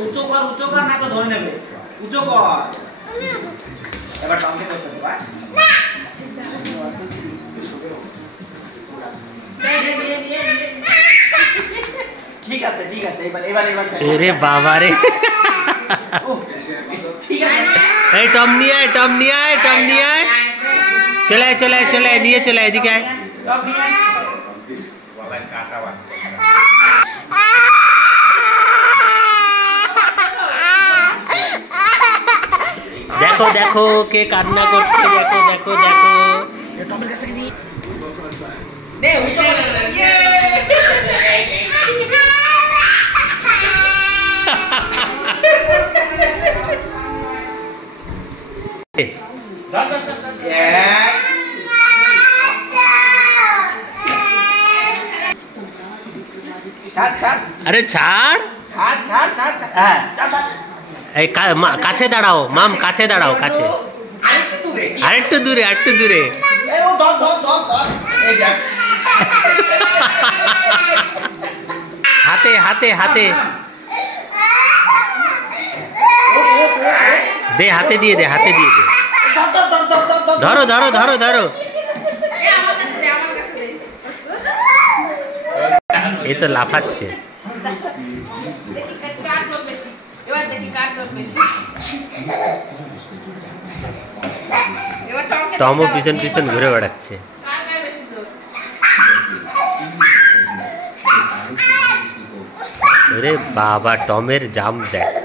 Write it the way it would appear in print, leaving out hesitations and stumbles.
উঁচু কর না তো ধরে নেবে। উঁচু কর। এবার টমকে করতে দেবা। ঠিক আছে এবার अरे बाबा रे ঠিক আছে এই টম নিয়ে আয় চলে আয় নিয়ে চলে আয় এদিকে আয় টম নিয়ে আয় দেখো কে কান্না করছে দেখো টমের কাছে নিয়ে নে উঁচু করে ইয়ে अरे ছাড় এই কাছে দাঁড়াও মাম কাছে দাঁড়াও কাছে আরেকটু দূরে হাতে দে হাতে দিয়ে দে ধরো এই তো লাফাচ্ছে টমও পিছন ঘুরে বেড়াচ্ছে আরে বাবা টমের জাম্প দেখ